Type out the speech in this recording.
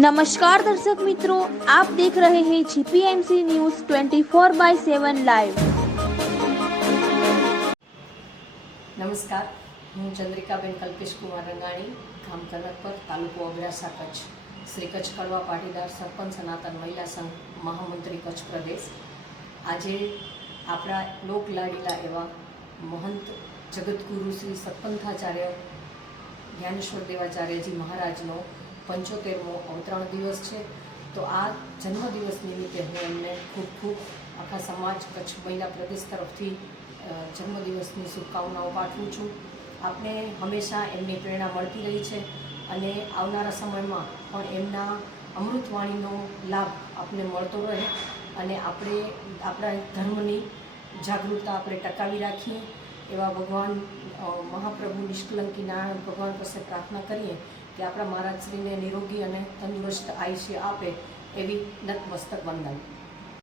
नमस्कार दर्शक मित्रों, आप देख रहे हैं जीपीएमसी न्यूज 24/7 लाइव। नमस्कार, હું ચંદ્રિકાબેન કલ્પેશકુમાર રંગાણી, ગામ કનકપર, તાલુકો અબડાસા, કચ્છ. શ્રી કચ્છ કડવા પાટીદાર સરપંચ સનાતન મહિલા સંઘ મહામંત્રી કચ્છ પ્રદેશ. આજે આપણા લોકલાડીલા એવા મહંત જગતગુરુ શ્રી સતપંથાચાર્ય જ્ઞાનેશ્વર દેવાચાર્યજી મહારાજનો 75મો અવતરણ દિવસ છે. તો આ જન્મદિવસ નિમિત્તે હું એમને ખૂબ ખૂબ આખા સમાજ કચ્છ મહિલા પ્રદેશ તરફથી જન્મદિવસની શુભકામનાઓ પાઠવું છું. આપને હંમેશા એમની પ્રેરણા મળતી રહી છે અને આવનારા સમયમાં પણ એમના અમૃતવાણીનો લાભ આપને મળતો રહે અને આપણે આપણા ધર્મની જાગૃતતા આપણે ટકાવી રાખીએ એવા ભગવાન મહાપ્રભુ નિષ્કલંકી નારાયણ ભગવાન પાસે પ્રાર્થના કરીએ કે આપણા મહારાજશ્રીને નિરોગી અને તંદુરસ્ત આયુષ્ય આપે એવી નતમસ્તક વંદન.